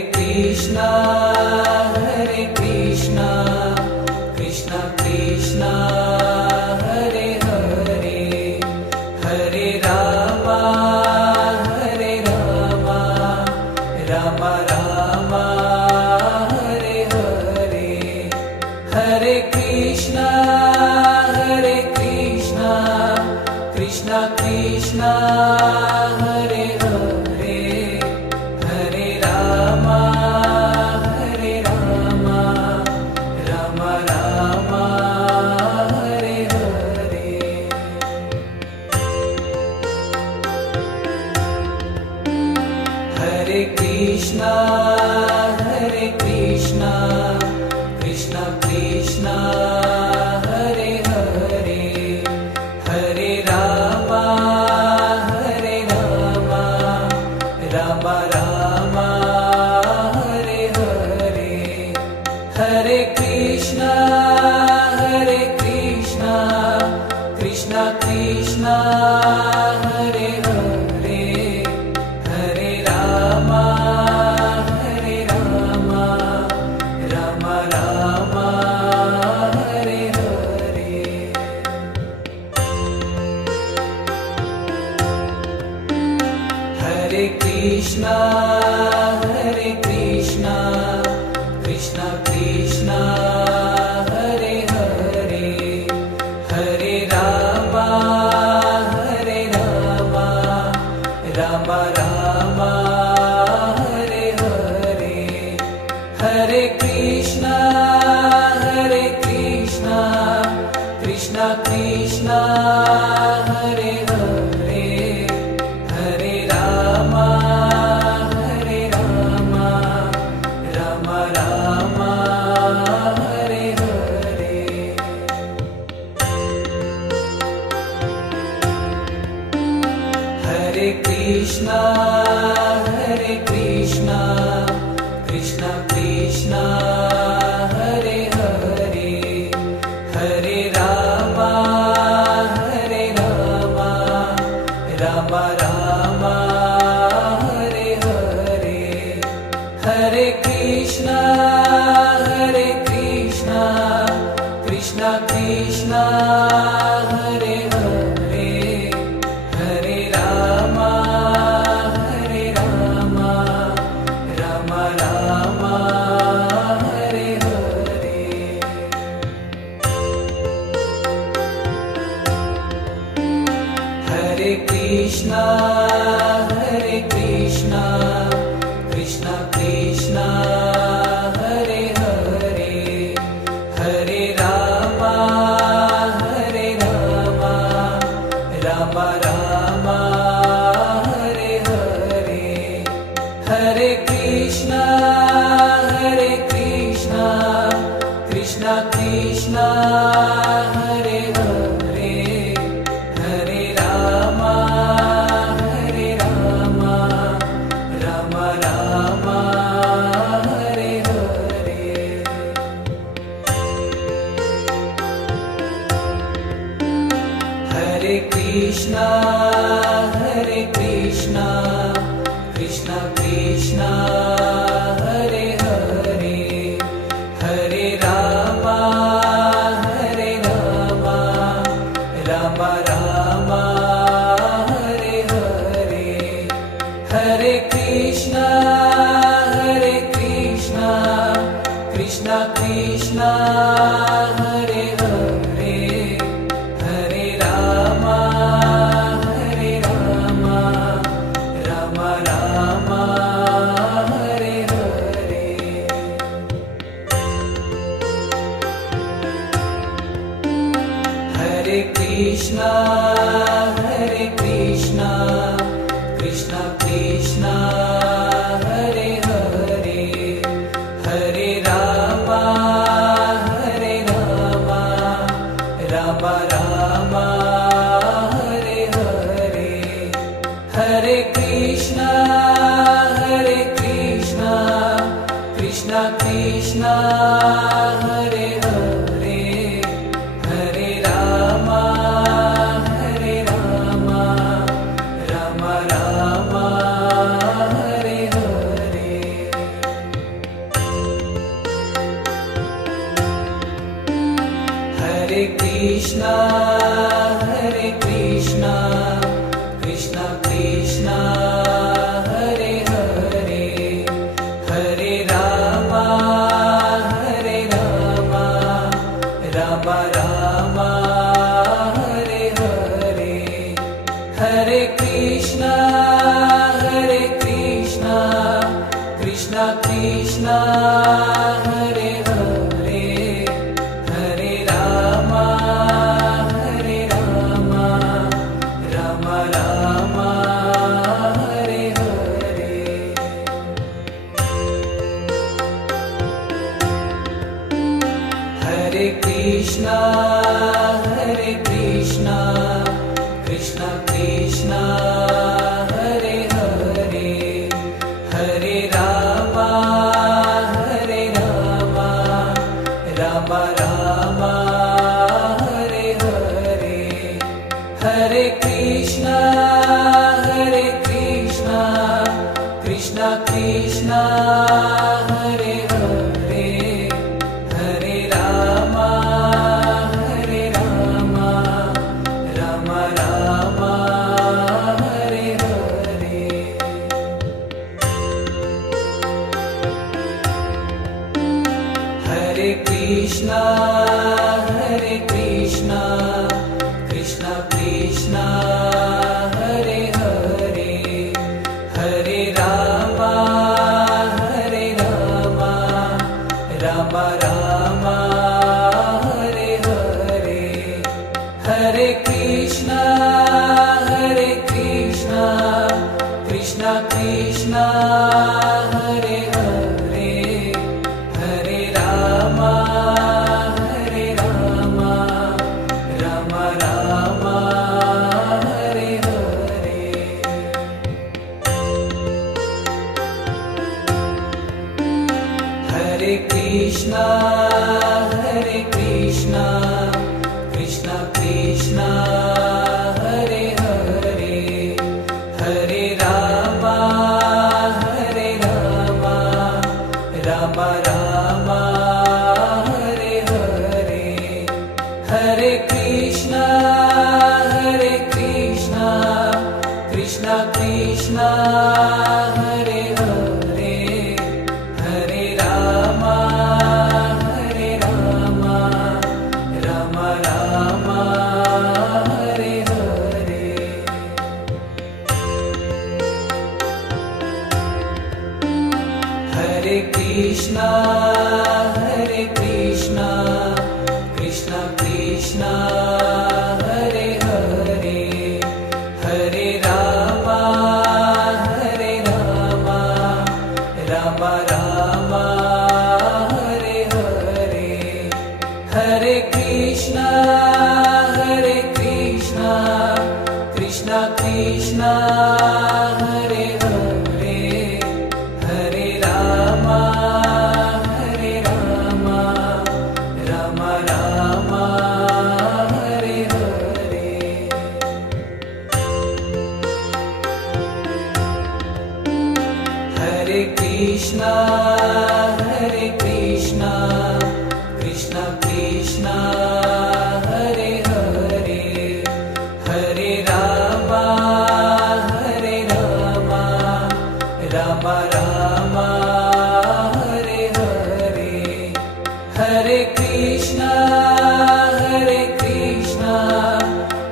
Krishna Krishna Krishna Hare Hare Hare Rama Rama Rama Hare Hare Hare Krishna Krishna Krishna Hare Hare Hare Rama Rama Rama Hare Hare Hare Krishna Krishna Krishna Hare Hare Hare Rama Rama Rama Hare Hare Hare Krishna Krishna Krishna Hare Hare Hare Rama Rama Rama Hare Hare Hare Krishna Krishna Krishna Hare Hare Hare Rama Rama Rama Hare Hare Hare Krishna Krishna Krishna Hare Hare Hare Rama Rama Rama Hare Hare Hare Krishna Krishna Krishna Hare Hare Hare Rama Rama Rama Hare Hare Hare Krishna Krishna Krishna Hare Hare Hare Rama Rama Rama Hare Hare Hare Krishna Krishna Krishna Hare Hare Hare Rama Rama Rama Hare Hare Hare Krishna Krishna Krishna Hare Hare Hare Rama Rama Rama Hare Hare Hare Krishna Krishna Krishna Hare Hare Hare Rama Rama Rama Hare Hare Hare Krishna Krishna Krishna Hare Hare Hare Rama Rama Rama Hare Krishna Krishna Krishna Hare Hare Hare Rama Hare Rama Rama Rama Hare Hare Hare Krishna Krishna Krishna Hare Hare Hare Rama Rama Rama Hare Hare Hare Krishna Krishna Krishna Hare Hare Hare Rama Rama Rama Hare Hare Hare Krishna Krishna Krishna Hare Hare Hare Rama Rama Rama Hare Hare Hare Krishna Krishna Krishna Hare Hare Hare Rama Rama Rama Hare Hare Hare Krishna Krishna Krishna Hare Hare Hare Rama Rama Rama Hare Hare Hare Krishna Krishna Krishna Hare Hare Hare Rama Rama Rama Hare Hare Hare Krishna Krishna Krishna Hare Hare Hare Rama Rama Rama Hare Hare Hare Krishna Krishna Krishna Hare Hare Hare Rama Rama Rama Hare Hare Hare Krishna Krishna Krishna Hare Hare Hare Rama Rama Rama Hare Hare Hare Krishna Krishna Krishna Hare Hare Hare Rama Rama Rama Hare Hare Hare Krishna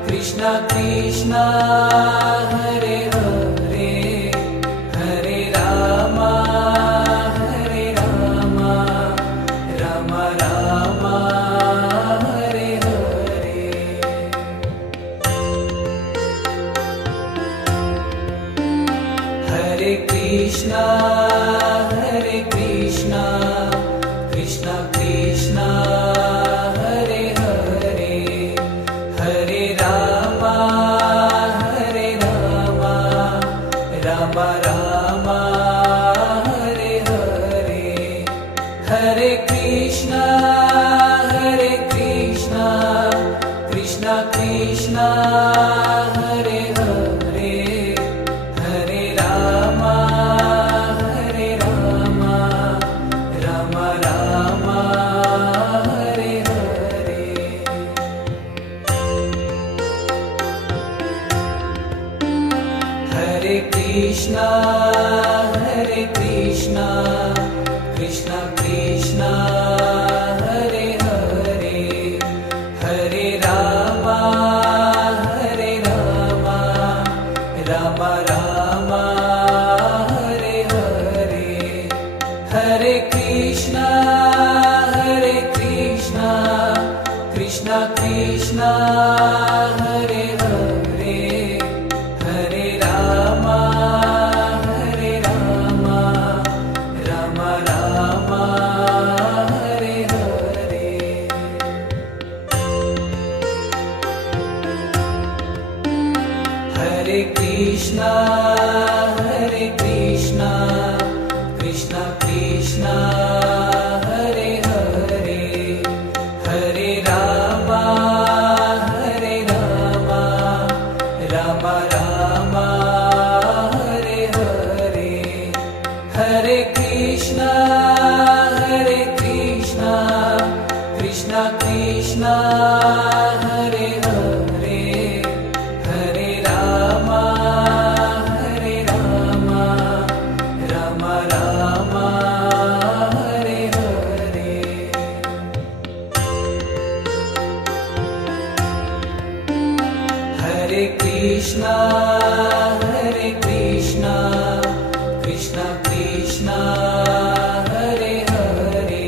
Krishna Krishna Hare Hare Hare Rama Rama Rama Hare Hare Hare Krishna Krishna Krishna Hare Hare Hare Rama Rama Rama Hare Hare Hare Krishna Krishna Krishna Hare Hare Hare Rama Krishna Krishna Krishna Hare Hare Hare Rama Rama Rama Hare Hare Hare Krishna Krishna Krishna Hare Hare Hare Rama Rama Rama Hare Hare Hare Krishna Krishna Krishna Hare Hare Hare Rama Rama Rama Hare Hare Hare Krishna Krishna Krishna Hare Hare Hare Rama Rama Rama Hare Hare Hare Krishna Krishna Krishna Hare Hare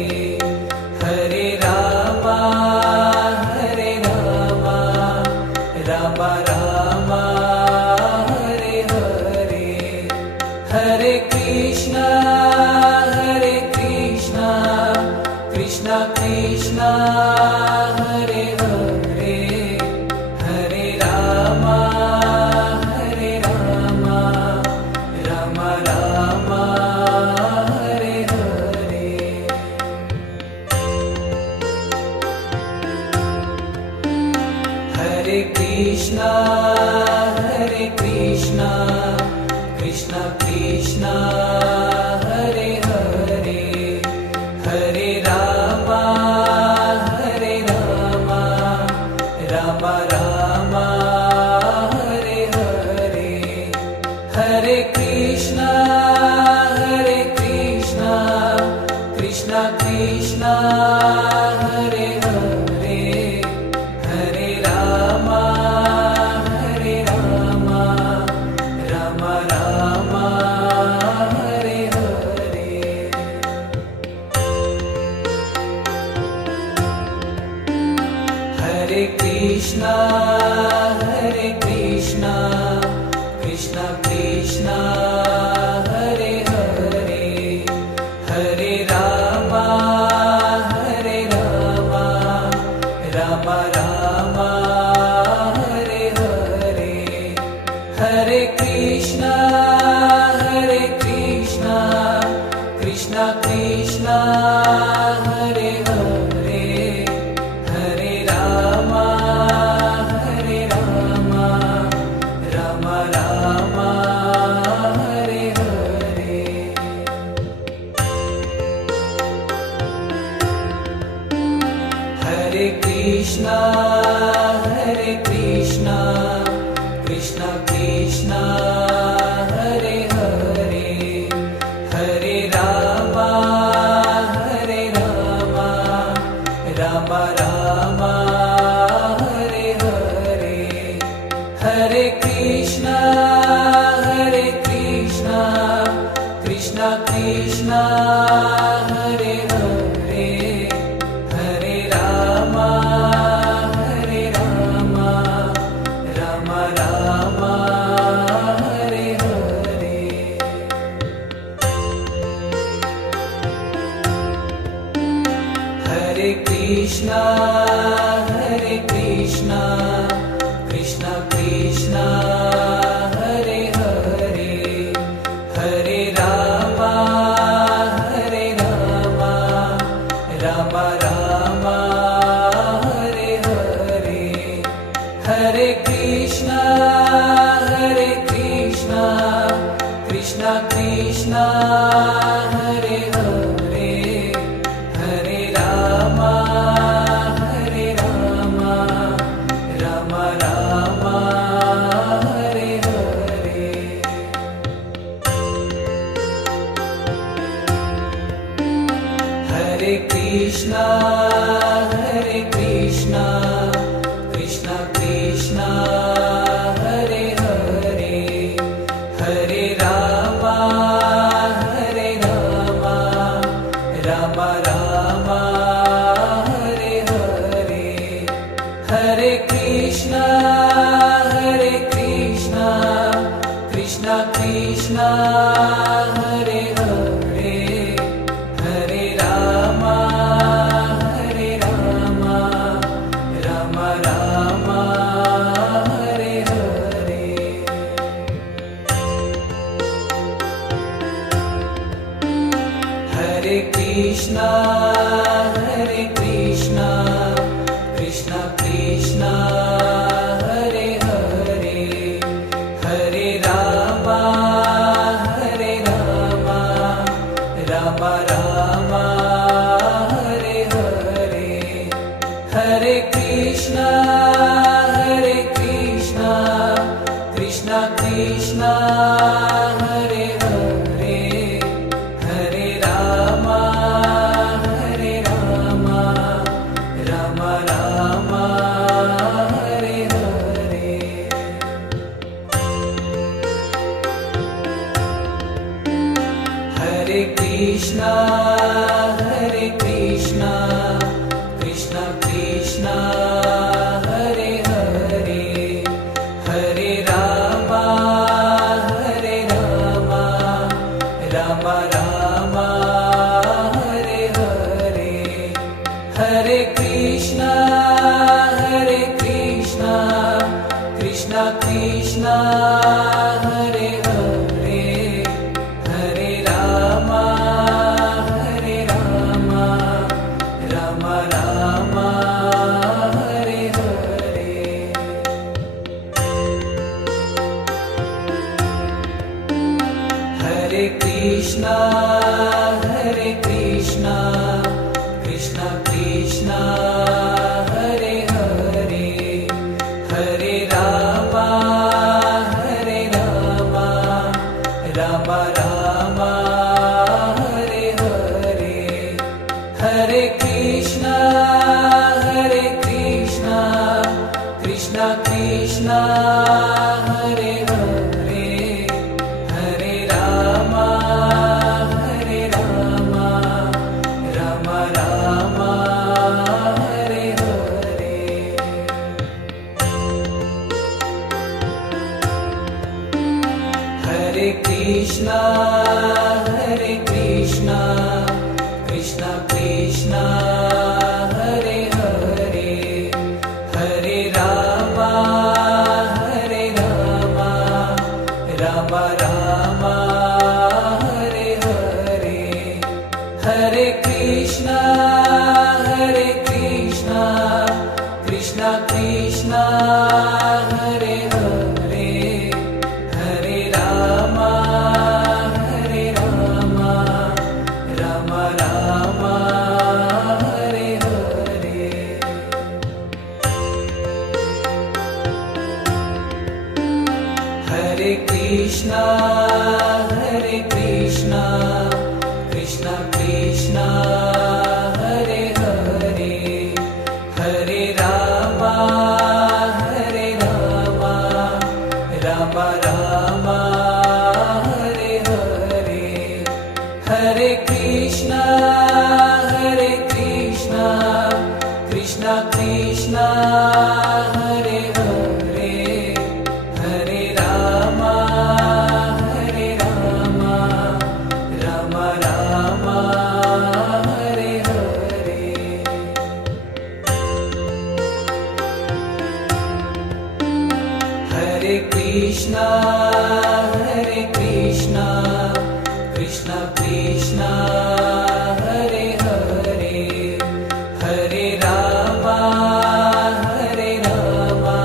Hare Rama Rama Rama Hare Hare Hare Krishna Krishna Krishna Hare Hare Hare Rama Rama Rama Hare Hare Hare Krishna Krishna Krishna Hare Hare Hare Rama Rama Rama Hare Hare Hare Krishna Krishna Krishna Hare Hare Hare Rama Rama Rama Hare Hare Hare Krishna Krishna Krishna Hare Hare Hare Rama Rama Rama Hare Hare Hare Krishna Krishna Krishna Hare Hare Hare Rama Rama Rama Hare Hare Hare Krishna Krishna Krishna Hare Hare Hare Rama Rama Rama Hare Hare Hare Krishna Krishna Krishna Hare Hare Hare Rama Rama Rama Hare Hare Hare Krishna Krishna Krishna Hare Hare Hare Rama Rama Rama Hare Hare Hare Krishna Krishna Krishna Hare Hare Hare Rama Rama Rama Hare Hare Krishna Krishna Hare Hare Hare Rama Hare Rama Rama Rama Hare Hare Hare Krishna Hare Krishna Krishna Krishna Hare Hare Hare Rama Hare Rama Rama Rama Hare Hare Hare Krishna Krishna Krishna Hare Hare Hare Rama Hare Rama Rama Rama Hare Hare Hare Krishna Krishna Krishna Hare Hare Hare Rama Hare Rama Rama Rama Hare Hare Hare Krishna Krishna Krishna Hare Hare Hare Rama Hare Rama Rama Rama Hare Hare Hare Krishna Krishna Krishna Hare Hare Hare Rama Hare Rama Rama Rama Hare Hare Hare Krishna Krishna Krishna Hare Hare Hare Rama Hare Rama Rama Rama Hare Hare Hare Krishna Krishna Krishna Hare Hare Hare Rama Hare Rama Rama Rama Hare Hare Hare Krishna Krishna Krishna Hare Hare Hare Rama Hare Rama Rama Rama Hare Hare Hare Krishna Krishna Krishna Hare Hare Hare Rama Hare Rama Rama Rama Hare Hare Hare Krishna Krishna Krishna Hare Hare Hare Rama Hare Rama Rama Rama Hare Hare Hare Krishna Krishna Krishna Hare Hare Hare Rama Hare Rama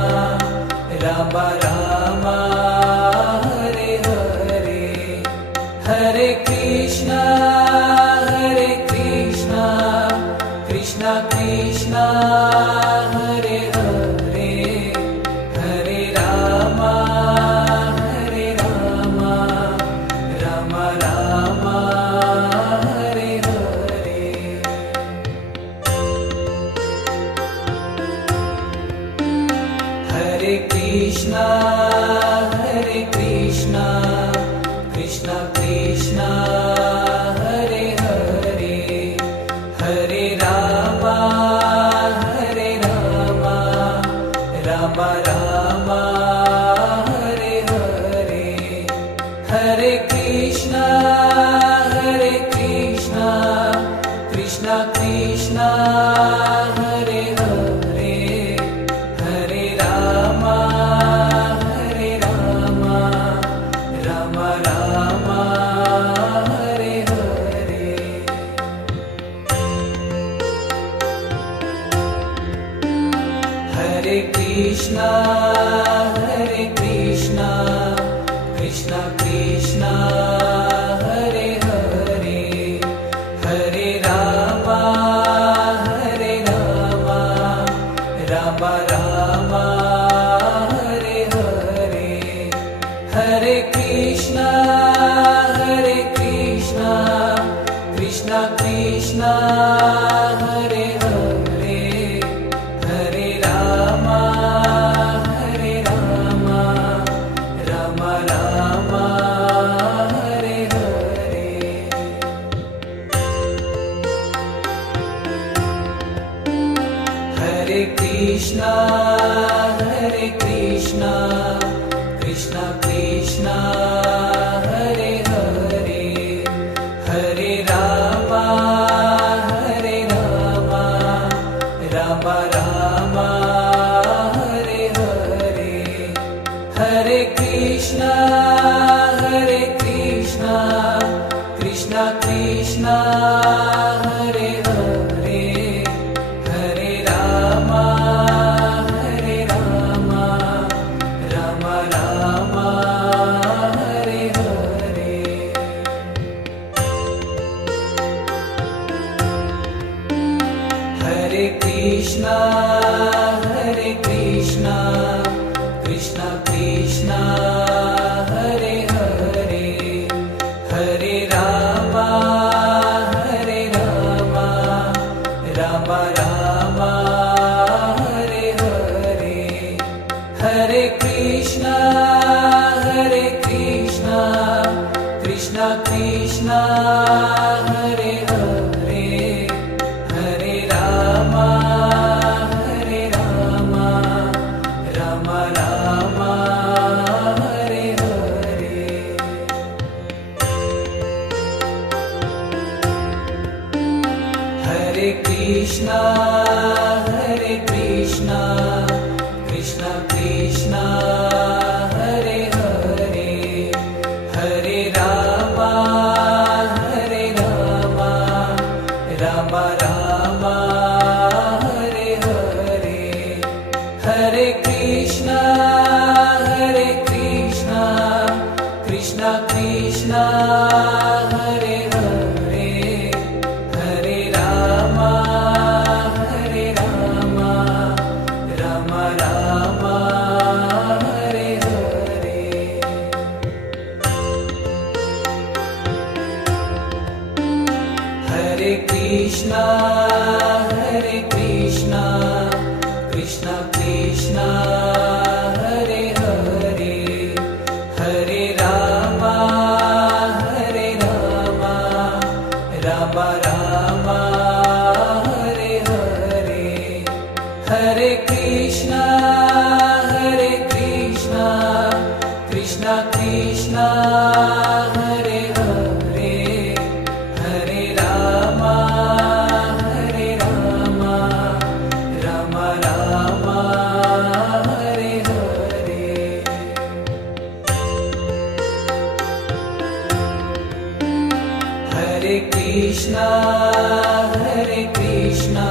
Rama Rama Hare Hare Hare Krishna Krishna Krishna Hare Hare Hare Rama Hare Rama Rama Rama Hare Krishna, Hare Krishna, Krishna Krishna, Hare Hare, Hare Rama, Hare Rama, Rama Rama, Hare Hare, Hare Krishna, Hare Krishna, Krishna Krishna, Hare Hare, Hare Rama, Hare Rama, Rama Rama, Hare Hare. Hare Krishna, Hare Krishna, Krishna Krishna, Hare Hare, Hare Rama, Hare Rama, Rama Rama, Hare Hare, Hare Krishna, Hare Krishna, Krishna Krishna, Hare Hare, Hare Rama, Hare Rama, Rama Rama, Hare Hare. Hare Krishna, Hare Krishna, Krishna Krishna, Hare Hare, Hare Rama, Hare Rama, Rama Rama, Hare Hare, Hare Krishna, Hare Krishna, Krishna Krishna, Hare Hare, Hare Rama, Hare Rama, Rama Rama, Hare Hare. Hare Krishna, Hare Krishna, Krishna Krishna, Hare Hare, Hare Rama, Hare Rama, Rama Rama, Hare Hare, Hare Krishna, Hare Krishna, Krishna Krishna, Hare Hare, Hare Rama, Hare Rama, Rama Rama, Hare Hare. Hare Krishna, Hare Krishna, Krishna Krishna, Hare Hare, Hare Rama, Hare Rama, Rama Rama, Hare Hare, Hare Krishna, Hare Krishna, Krishna Krishna, Hare Hare, Hare Rama, Hare Rama, Rama Rama, Hare Hare. Hare Krishna, Hare Krishna,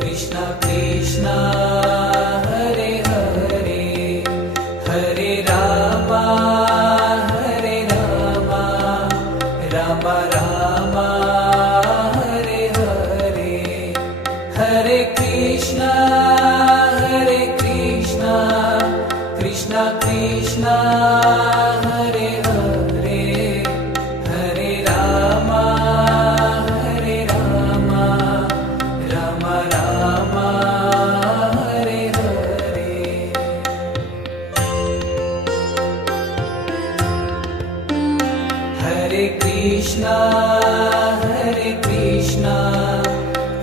Krishna Krishna, Hare Hare, Hare Rama, Hare Rama, Rama Rama, Hare Hare, Hare Krishna, Hare Krishna, Krishna Krishna, Hare Hare, Hare Rama, Hare Rama, Rama Rama, Hare Hare. Hare Krishna, Hare Krishna,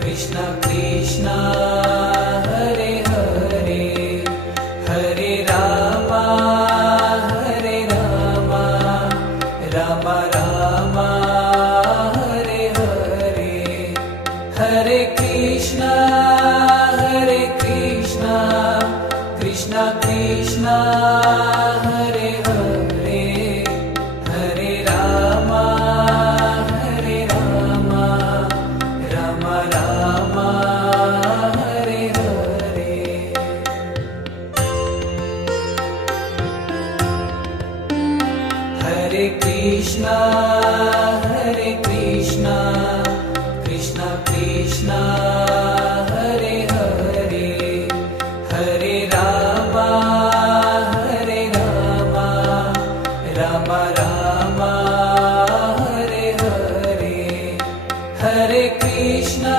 Krishna Krishna, Hare Hare, Hare Rama, Hare Rama, Rama Rama, Hare Hare, Hare Krishna, Hare Krishna, Krishna Krishna, Hare Hare, Hare Rama, Hare Rama, Hare Krishna, Krishna Krishna, Hare Hare, Hare Rama, Rama Rama, Hare Hare, Hare Krishna,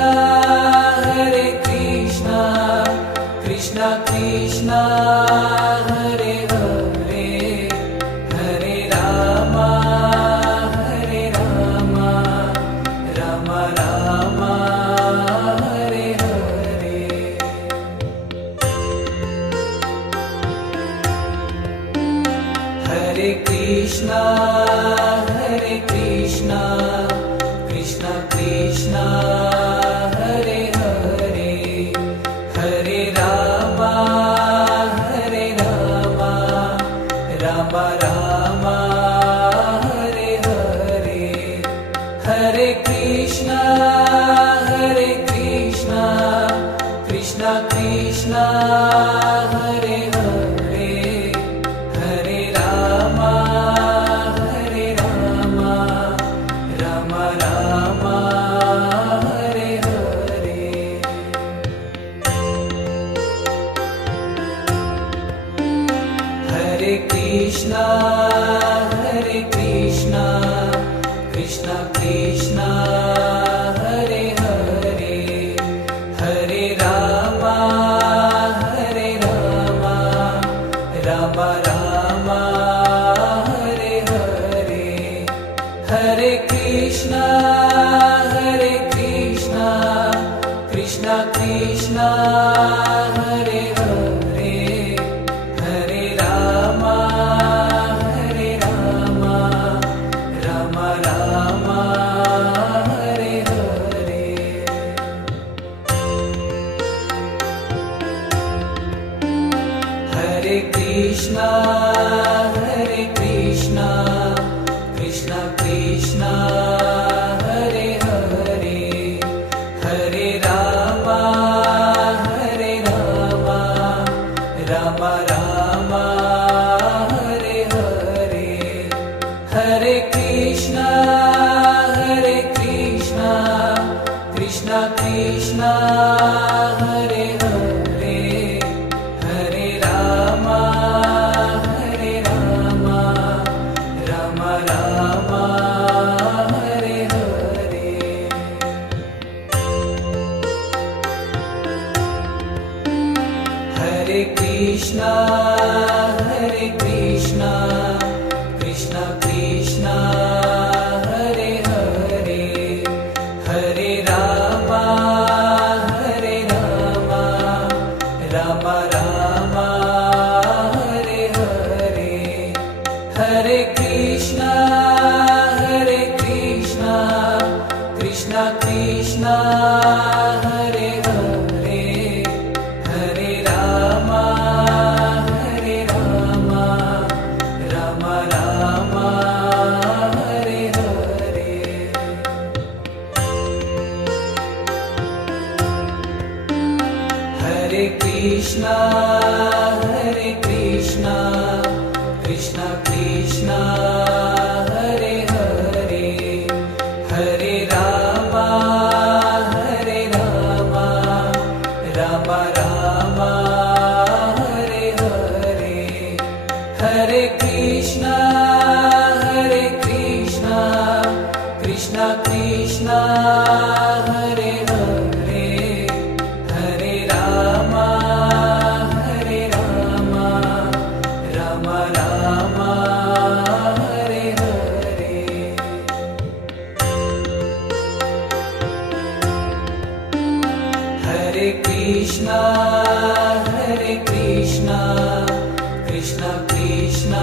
Krishna Krishna, Hare Hare, Hare Rama, Rama Rama, Hare Hare. Hare Krishna, Krishna Krishna, Hare Hare, Hare Rama, Rama Rama, Hare Hare, Hare Krishna, Krishna Krishna, Hare Hare, Hare Rama, Rama Rama, Hare Hare. Hare Krishna, Krishna Krishna, Hare Hare, Hare Rama, Rama Rama, Hare Hare, Hare Krishna, Krishna Krishna, Hare Hare, Hare Rama, Rama Rama, Hare Hare. Hare Krishna, Krishna Krishna, Hare Hare, Hare Rama, Rama Rama, Hare Hare, Hare Krishna, Krishna Krishna, Hare Hare, Hare Rama, Rama Rama, Hare Hare. Hare Krishna, Krishna Krishna, Hare Hare, Hare Rama, Rama Rama, Hare Hare, Hare Krishna, Krishna Krishna, Hare Hare, Hare Rama, Rama Rama, Hare Hare. Hare Krishna, Krishna Krishna, Hare Hare, Hare Rama, Rama Rama, Hare Hare, Hare Krishna, Krishna Krishna, Hare Hare, Hare Rama, Rama Rama, Hare Hare. Hare Krishna, Krishna Krishna,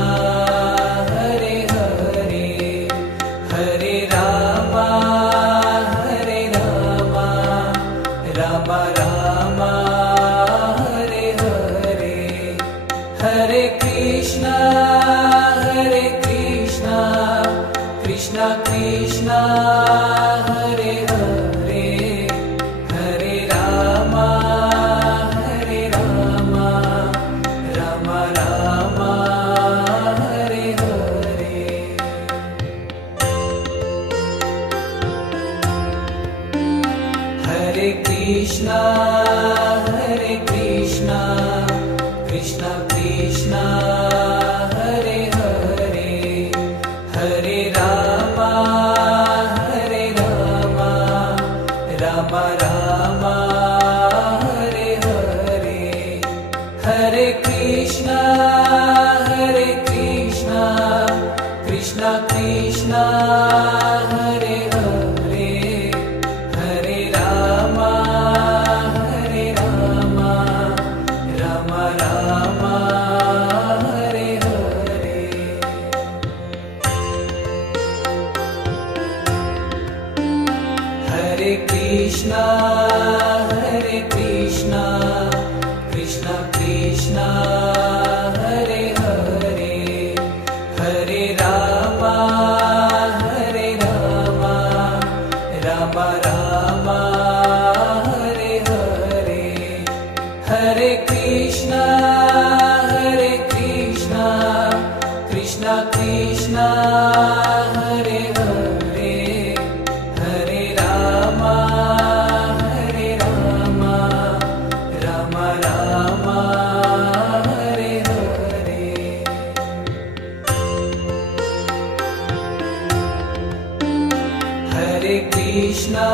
Hare Hare, Hare Rama, Rama Rama, Hare Hare, Hare Krishna, Krishna Krishna, Hare Hare, Hare Rama, Rama Rama, Hare Hare. Krishna Krishna Hare Hare Hare Rama Hare Rama Rama Rama Hare Hare Hare Krishna Hare Krishna Krishna Krishna Hare Hare Hare Rama Hare Rama Rama Rama Hare Hare Hare Krishna Krishna Krishna Hare Hare Hare Rama Hare Rama Rama Rama Hare Hare Hare Krishna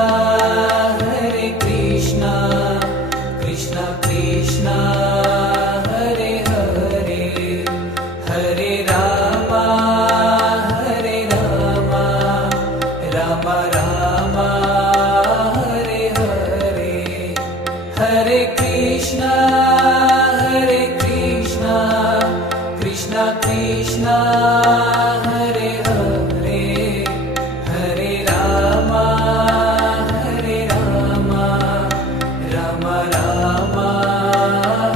Krishna Krishna Hare Hare Hare Rama Hare Rama Rama Rama Hare Hare Hare Krishna Krishna Krishna Hare Hare Hare Rama Hare Rama Rama Rama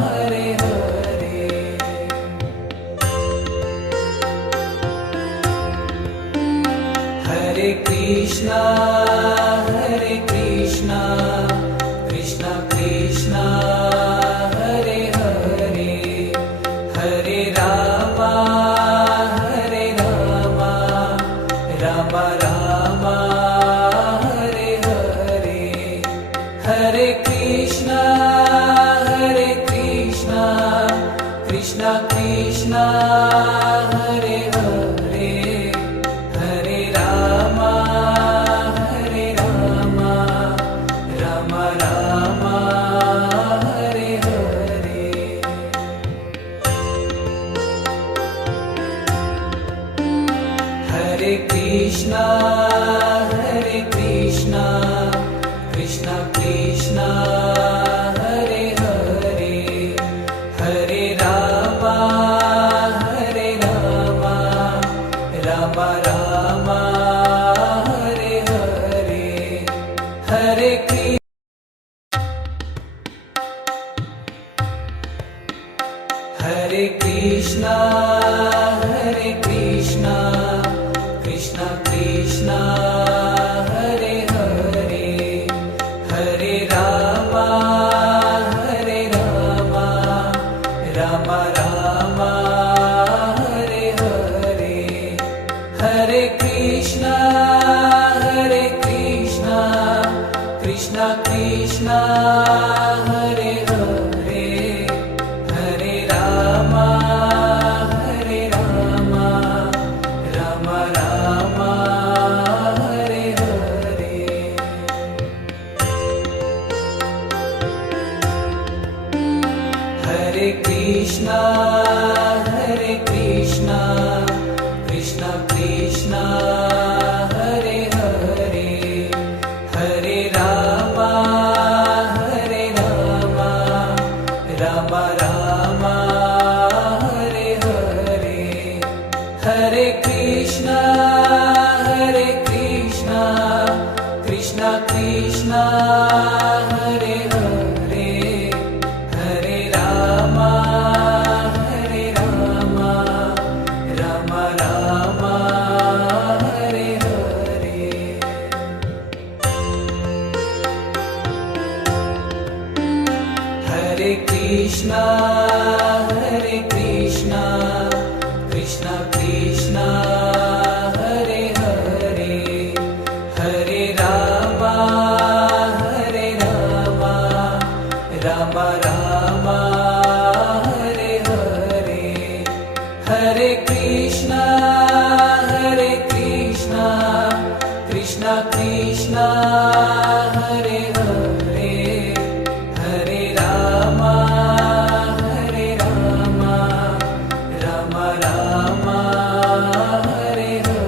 Hare Hare Hare Krishna Krishna Krishna Hare Hare Hare Rama Hare Rama Rama Rama Hare Hare Hare Krishna Krishna Krishna Hare Hare Hare Rama Hare Rama Rama Rama Hare Hare Hare Krishna Krishna Krishna Hare Hare Hare Rama Hare Rama Rama Rama Hare Hare Hare Krishna Hare Krishna Krishna Hare Hare Hare Rama Hare Rama Rama Rama Hare Hare Hare Krishna Krishna Hare Hare Hare Rama Hare Rama Rama Rama Hare Hare Hare Krishna Krishna Krishna Hare Hare Hare Rama Hare Rama Rama Rama Hare Hare Hare Krishna Krishna Hare Hare Hare Rama Hare Rama Rama Rama Hare Hare Hare Krishna Krishna Hare Hare Hare Rama Hare Rama Rama Rama Hare Hare Hare Krishna Krishna Hare Hare Hare Rama Hare Rama Rama Rama Hare Hare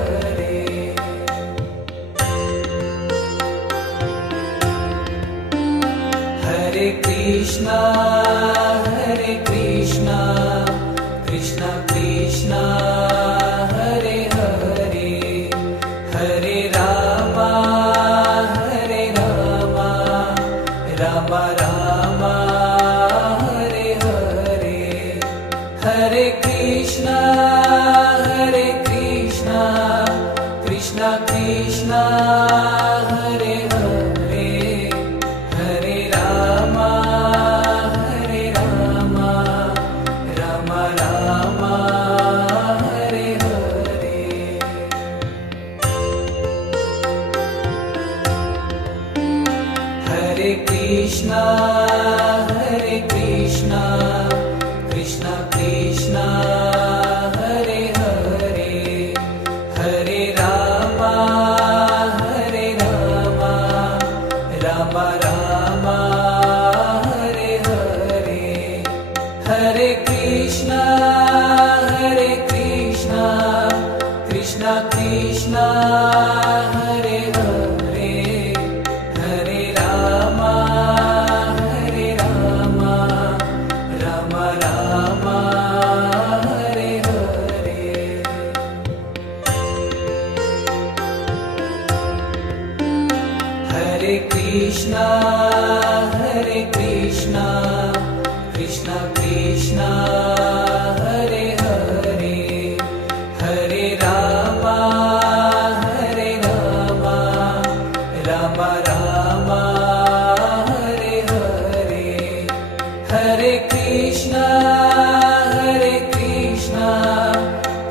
Krishna Hare Hare Hare Rama Hare Rama Rama Rama Hare Hare Hare Krishna Krishna Krishna Hare Hare Hare Rama Hare Rama Rama Rama Hare Hare Hare Krishna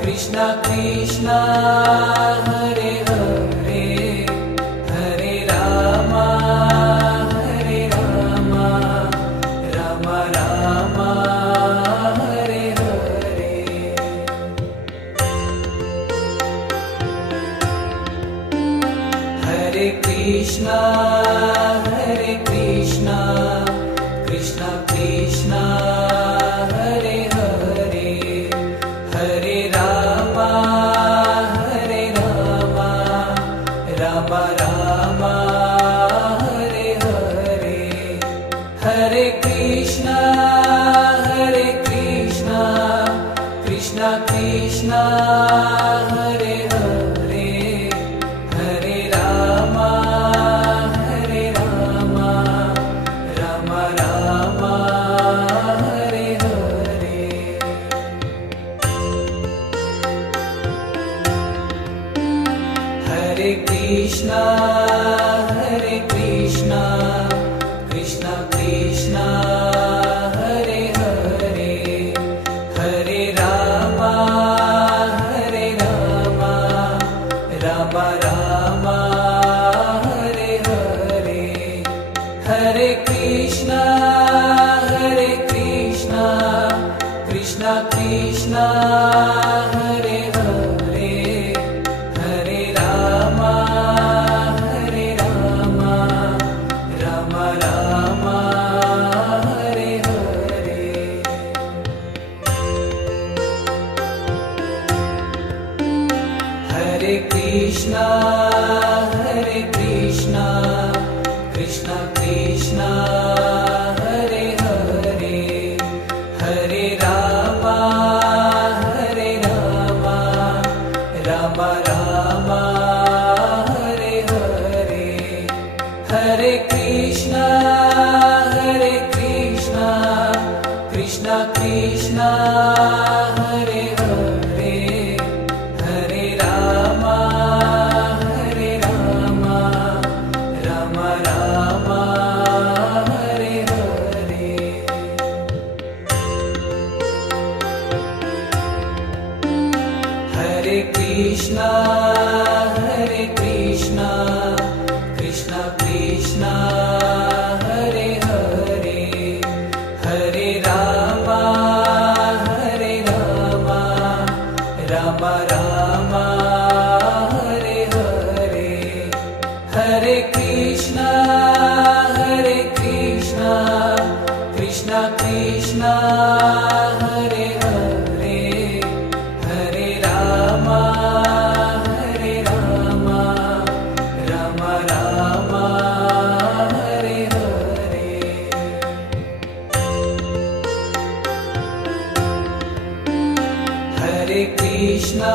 Krishna Krishna Hare Hare Hare Rama Hare Rama Rama Rama Hare Hare Hare Krishna Krishna Krishna Hare Hare Hare Rama Hare Rama Rama Rama Hare Hare Hare Krishna Krishna Krishna Hare Hare Hare Rama Hare Rama Rama Rama Hare Hare Hare Krishna Krishna Krishna Hare Hare Hare Rama Hare Rama Rama Rama Hare Hare Hare Krishna Krishna Krishna Hare Hare Hare Rama Hare Rama Rama Rama Hare Hare Hare Krishna Krishna Krishna Hare Hare Hare Rama Hare Rama Rama Rama Hare Hare Hare Krishna Krishna Krishna Hare Hare Hare Rama Hare Rama Rama Rama Hare Hare Hare Krishna Krishna Krishna Hare Hare Hare Rama Hare Rama Rama Rama Hare Hare Hare Krishna Krishna Krishna Hare Hare Hare Rama Hare Rama Rama Rama Hare Hare Hare Krishna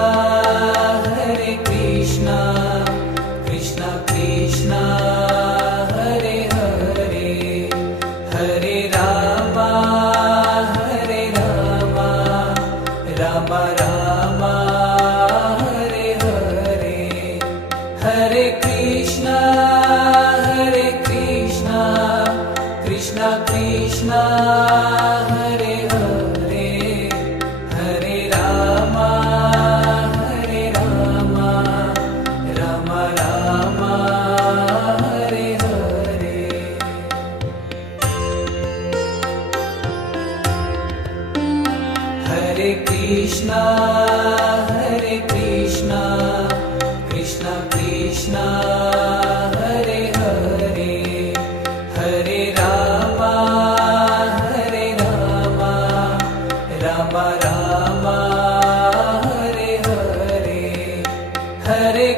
Hare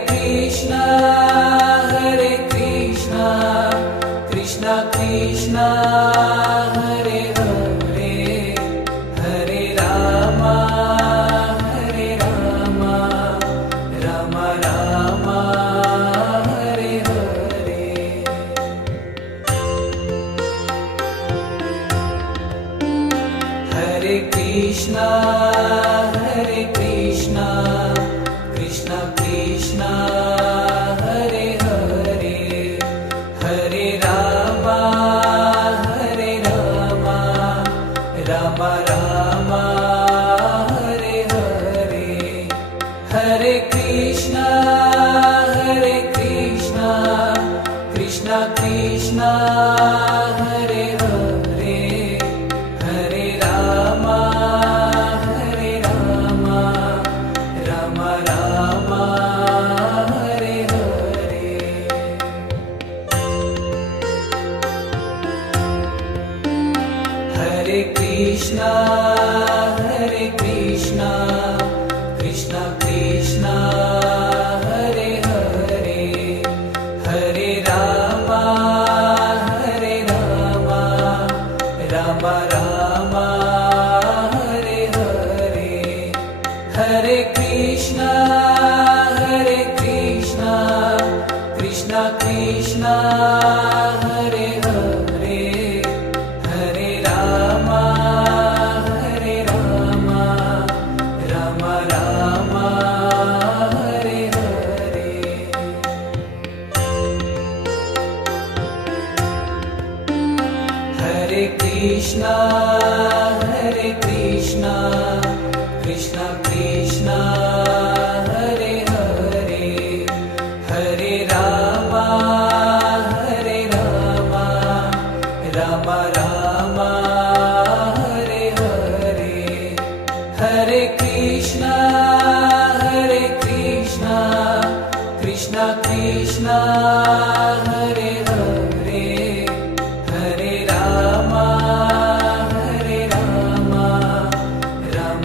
Krishna, Krishna Krishna, Hare Hare, Hare Rama, Rama Rama, Hare Hare. Hare Krishna, Krishna Krishna, Hare Hare, Hare Rama, Rama Rama, Hare Hare. Hare Krishna, Krishna Krishna, Hare Hare, Hare Rama, Rama Rama, Hare Hare. Hare Krishna, Krishna Krishna, Hare Hare, Hare Rama, Rama Rama, Hare Hare. Hare Krishna, Krishna Krishna, Hare Hare, Hare Rama, Rama Rama, Hare Hare. Hare Krishna, Krishna Krishna, Hare Hare, Hare Rama, Rama Rama, Hare Hare. Hare Krishna, Krishna Krishna, Hare Hare, Hare Rama,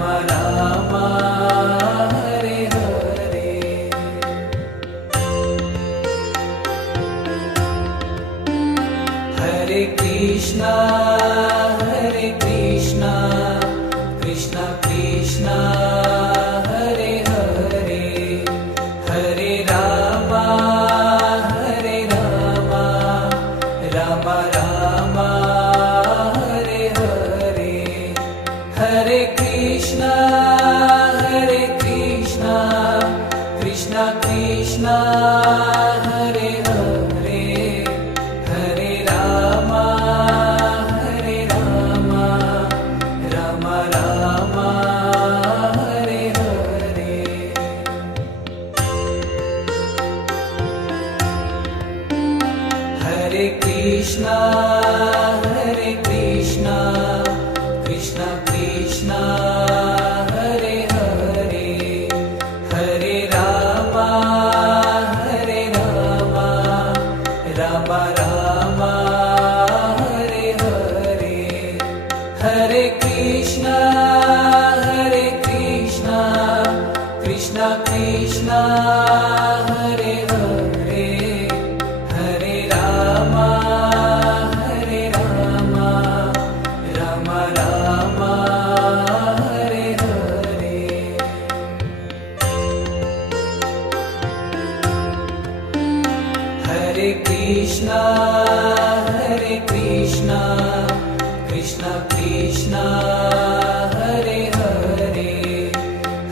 Rama Rama, Hare Hare. Hare Krishna, Krishna Krishna, Hare Hare, Hare Rama, Rama Rama, Hare Hare. Hare Krishna, Krishna Krishna, Hare Hare, Hare Rama, Rama Rama, Hare Hare. Hare Krishna, Krishna Krishna, Hare Hare, Hare Rama, Rama Rama, Hare Hare. Hare Krishna, Krishna Krishna, Hare Hare, Hare Rama, Rama Rama, Hare Hare. Hare Krishna, Krishna Krishna, Hare Hare,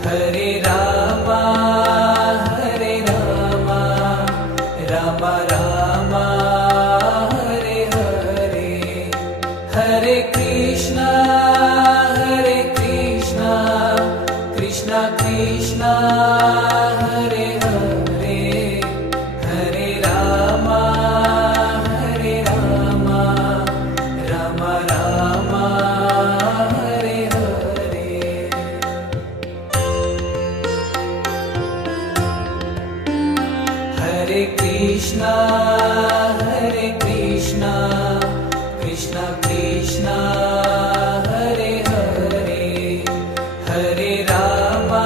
Hare Rama, Rama Rama, Hare Hare. Hare Krishna, Krishna Krishna, Hare Hare, Hare Rama, Rama Rama, Hare Hare. Hare Krishna, Krishna Krishna, Hare Hare, Hare Rama,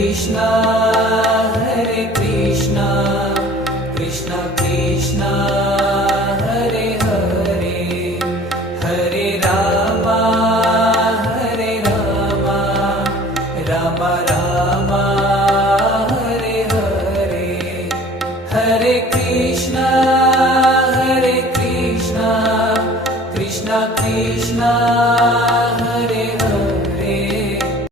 Krishna